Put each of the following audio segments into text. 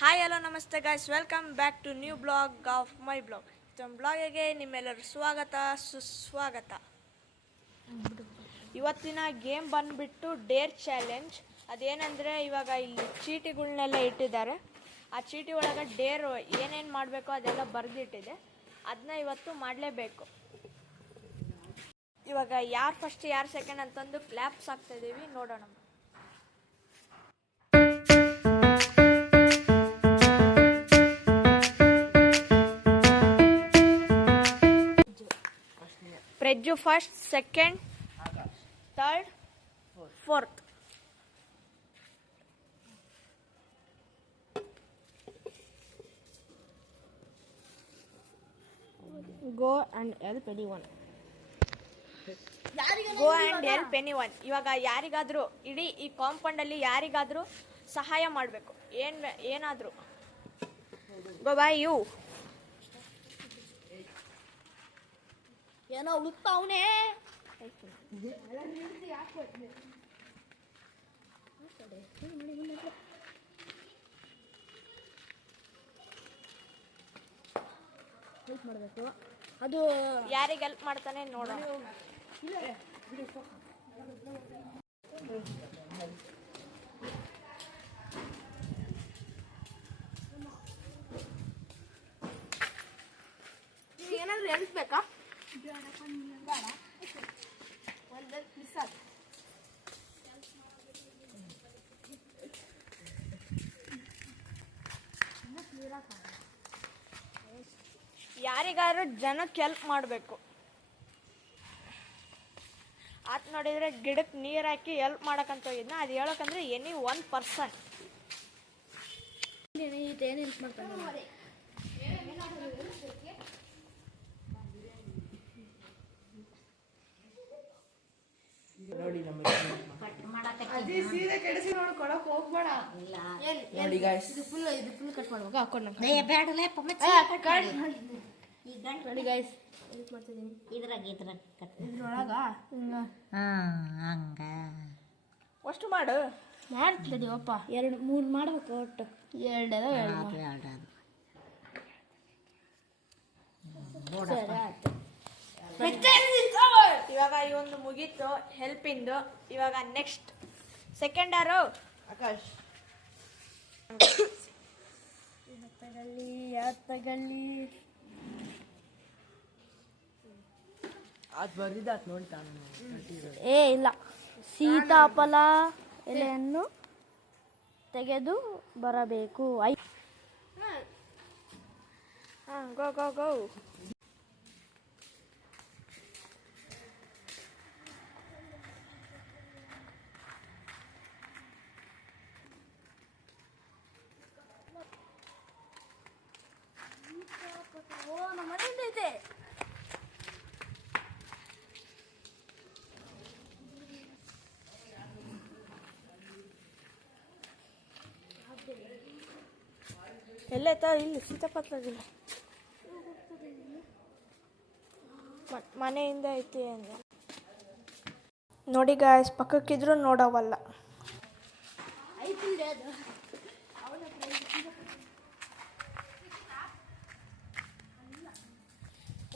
Hi hello ನಮಸ್ತೆ guys, welcome back to new blog of my blog. ನಮ್ಮ ಬ್ಲಾಗಿಗೆ ನಿಮ್ಮೆಲ್ಲರೂ ಸ್ವಾಗತ ಸುಸ್ವಾಗತ. ಇವತ್ತಿನ ಗೇಮ್ ಬಂದುಬಿಟ್ಟು ಡೇರ್ ಚಾಲೆಂಜ್. ಅದೇನೆಂದರೆ ಇವಾಗ ಇಲ್ಲಿ ಚೀಟಿಗಳನ್ನೆಲ್ಲ ಇಟ್ಟಿದ್ದಾರೆ. ಆ ಚೀಟಿ ಒಳಗೆ ಡೇರ್ ಏನೇನು ಮಾಡಬೇಕು ಅದೆಲ್ಲ ಬರೆದಿಟ್ಟಿದೆ. ಅದನ್ನ ಇವತ್ತು ಮಾಡಲೇಬೇಕು. ಇವಾಗ ಯಾರು ಫಸ್ಟ್ ಯಾರು ಸೆಕೆಂಡ್ ಅಂತಂದು ಕ್ಲ್ಯಾಪ್ಸ್ ಹಾಕ್ತಾಯಿದ್ದೀವಿ, ನೋಡೋಣ. Prejju first, second, third, fourth. Go and help anyone. Go and help anyone. ಇವಾಗ ಯಾರಿಗಾದರೂ ಇಡೀ ಈ ಕಾಂಪೌಂಡಲ್ಲಿ ಯಾರಿಗಾದರೂ ಸಹಾಯ ಮಾಡಬೇಕು. ಏನಾದರೂ ಗೋ ಬೈ ಯು. ಏನೋ ಹುಡುಕ್ತಾವನೆ. ಹೆಲ್ಪ್ ಮಾಡಬೇಕು. ಅದು ಯಾರಿಗೆ ಹೆಲ್ಪ್ ಮಾಡ್ತಾನೆ ನೋಡೋಣ. ಏನಾದರೂ ಹೆಲ್ಪ್ ಬೇಕಾ? ಯಾರಿಗಾದ್ರೂ ಜನಕ್ಕೆ ಹೆಲ್ಪ್ ಮಾಡಬೇಕು. ಆತ್ ನೋಡಿದ್ರೆ ಗಿಡಕ್ಕೆ ನೀರು ಹಾಕಿ ಹೆಲ್ಪ್ ಮಾಡಕ್ಕಂತ ಹೋಗಿದ್ನ. ಅದು ಹೇಳಕ್ಕಂದ್ರೆ ಎನಿ ಒನ್ ಪರ್ಸನ್. ಏನು ಹೆಲ್ಪ್ ಮಾಡ್ತಾನೆ? ನೋಡಿ ಗಾಯ್ಸ್, ಇದು ಫುಲ್ ಕಟ್ ಮಾಡ್ಬೇಕು. ಹಾಕೊಂಡು ನೋಡಿ ಗಾಯ್ಸ್, ಹೆಲ್ಪ್ ಮಾಡ್ತಿದ್ದೀನಿ. ಇದ್ರೊಳಗ ಹಂಗ ಅಷ್ಟು ಮಾಡು. ಮಾಡ್ತಿದ್ದೀವಪ್ಪ. 2-3 ಮಾಡ್ಬೇಕು. ಒಟ್ಟು 2 ಇವಾಗ ಈ ಒಂದು ಮುಗೀತು ಹೆಲ್ಪಿಂದು. ಇವಾಗ ನೆಕ್ಸ್ಟ್ ಸೆಕೆಂಡ್ ಯಾರು? ಆಕಾಶ್. ತಗಲ್ಲಿ ಅದು ಬರಿದಾತ್ ನೋಡ್ತಾನೆ. ಇಲ್ಲ, ಸೀತಾಫಲ ಎಲೆಯನ್ನು ತೆಗೆದು ಬರಬೇಕು. ಗೋ ಗೋ ಗೋ. ಎಲ್ಲೈತ? ಇಲ್ಲಿ ಸೀತಾಪತ್ರಗಿಲ್ಲ, ಮನೆಯಿಂದ ಐತಿ ಅಂದ. ನೋಡಿ ಗಾಯ್ಸ್, ಪಕ್ಕಕ್ಕಿದ್ರು ನೋಡವಲ್ಲ.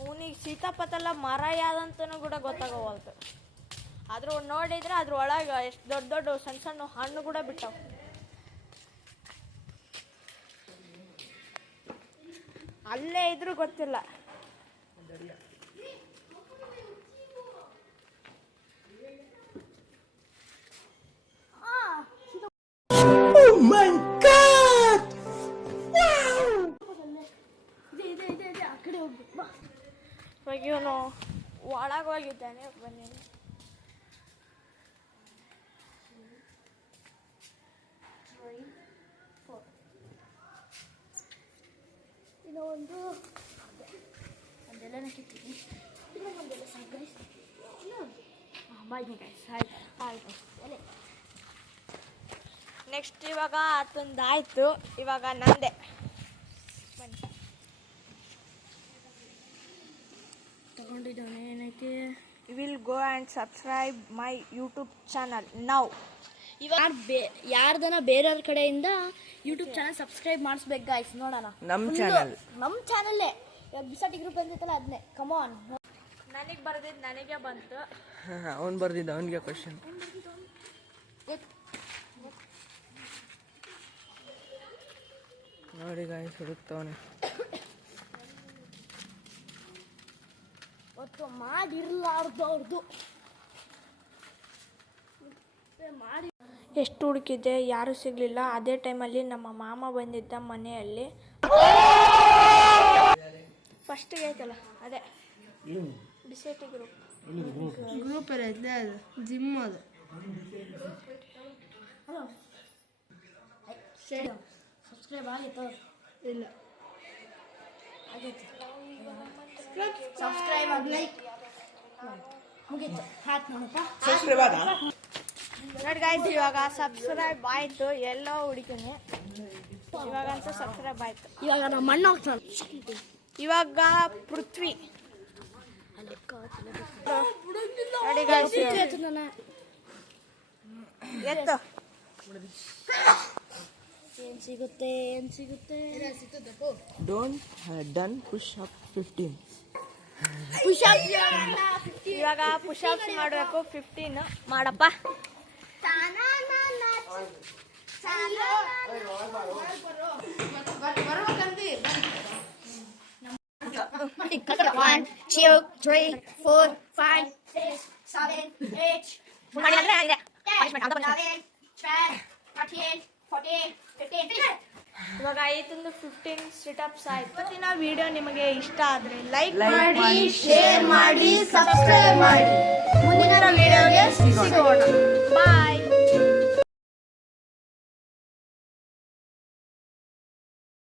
ಅವನಿಗೆ ಸೀತಾಪತಲ ಮರ ಯಾವ್ದಂತನೂ ಕೂಡ ಗೊತ್ತಾಗವಲ್ತು. ಆದ್ರೂ ನೋಡಿದ್ರೆ ಅದ್ರ ಒಳಗೆ ಎಷ್ಟು ದೊಡ್ಡ ದೊಡ್ಡ ಸಣ್ಣ ಸಣ್ಣ ಹಣ್ಣು ಕೂಡ ಬಿಟ್ಟವು. ಅಲ್ಲೇ ಇದ್ರೂ ಗೊತ್ತಿಲ್ಲ. ಇವಾಗ ಇವನು ಒಳಗೆ ಹೋಗಿದ್ದಾನೆ. ಬನ್ನಿ, ಒಂದು ಅದೆಲ್ಲ ಕಿತ್ತೀನಿ. ನೆಕ್ಸ್ಟ್ ಇವಾಗ ಅದೊಂದಾಯ್ತು. ಇವಾಗ ನಂದೆ. ಬನ್ನಿ, ತಗೊಂಡಿದ್ದಾನೆ. ಏನೈತಿ? Will go and subscribe my YouTube channel now. ಇವಾಗ ಯಾರ್ದನ ಬೇರೆಯವ್ರ ಕಡೆಯಿಂದ ಯೂಟ್ಯೂಬ್ ಚಾನಲ್ ಸಬ್ಸ್ಕ್ರೈಬ್ ಮಾಡಿಸ್ಬೇಕು ಗಾಯ್ಸ್. ನೋಡೋಣ ನಮ್ಮ ಚಾನಲ್ ನಮ್ಮ ಚಾನಲ್ಲೇ ಇವಾಗ ಬಿಸಾಟಿ ಗ್ರೂಪ್ ಬಂದಿತ್ತಲ್ಲ ಅದನ್ನೇ ಕಮಾನ್. ನನಗೆ ಬರ್ದಿದ್ದು ನನಗೆ ಬಂತು. ಅವ್ನು ಬರ್ದಿದ್ದ ಅವನಿಗೆ ಕ್ವಶನ್. ನೋಡಿ ಗಾಯ್ಸ್ ಹುಡುಕ್ತವನೆ. ಒಟ್ಟು ಮಾಡಿರ್ಲಾರ್ದವ್ರದ್ದು ಮಾಡಿ. ಎಷ್ಟು ಹುಡುಕಿದ್ದೆ, ಯಾರೂ ಸಿಗಲಿಲ್ಲ. ಅದೇ ಟೈಮಲ್ಲಿ ನಮ್ಮ ಮಾಮ ಬಂದಿದ್ದ ಮನೆಯಲ್ಲಿ. ಫಸ್ಟಿಗೆ ಐತಲ್ಲ ಅದೇ ಬಿಸೇಟಿ ಗ್ರೂಪ್. ಗ್ರೂಪ್ ಎಲ್ಲ ಅದು ಜಿಮ್ ಅದು. ಸಬ್ಸ್ಕ್ರೈಬ್ ಆಗಿತ್ತು ಇಲ್ಲ ಆಗೈತೆ. ಸಬ್ಸ್ಕ್ರೈಬ್ ಆಗಿ ಲೈಕ್ ಮುಗೀತು. ಹಾಕಿ ನೋಡಪ್ಪ. ಸಬ್ಸ್ಕ್ರೈಬ್ ಆದ. ನೋಡಿ ಗಾಯ್ಸ್, ಇವಾಗ ಸಬ್ಸ್ಕ್ರೈಬ್ ಆಯಿತು. ಎಲ್ಲೋ ಹುಡುಕಿನಿ, ಇವಾಗಂತೂ ಸಬ್ಸ್ಕ್ರೈಬ್ ಆಯಿತು. ಇವಾಗ ನಮ್ಮ ಅಣ್ಣ ಹೋಗ್ತಾನೆ. ಇವಾಗ ಪೃಥ್ವಿ ನೋಡಿ ಗಾಯ್ಸ್, ಎತ್ತು ಏನ್ ಸಿಗುತ್ತೆ ಏನ್ ಸಿಗುತ್ತೆ. Don't done push up 15. ಇವಾಗ ಪುಷಪ್ಸ್ ಮಾಡಬೇಕು 15 ಮಾಡಪ್ಪ. One, two, three, 4, 5, 6, 7, 8, 9, 10, 11, 12, 13, 14, 15. ಇವಾಗ ಆಯ್ತಂದು 15 ಸಿಟಪ್ಸ್ ಆಯ್ತು. ಇವತ್ತಿನ ವಿಡಿಯೋ ನಿಮಗೆ ಇಷ್ಟ ಆದರೆ ಲೈಕ್ Like ಮಾಡಿ, ಮಾಡಿ, ಶೇರ್ ಮಾಡಿ, ಸಬ್ಸ್ಕ್ರೈಬ್ ಮಾಡಿ. ಮುಂದಿನ ವಿಡಿಯೋಗೆ ಸಿಗೋಣ. ಬಾಯ್.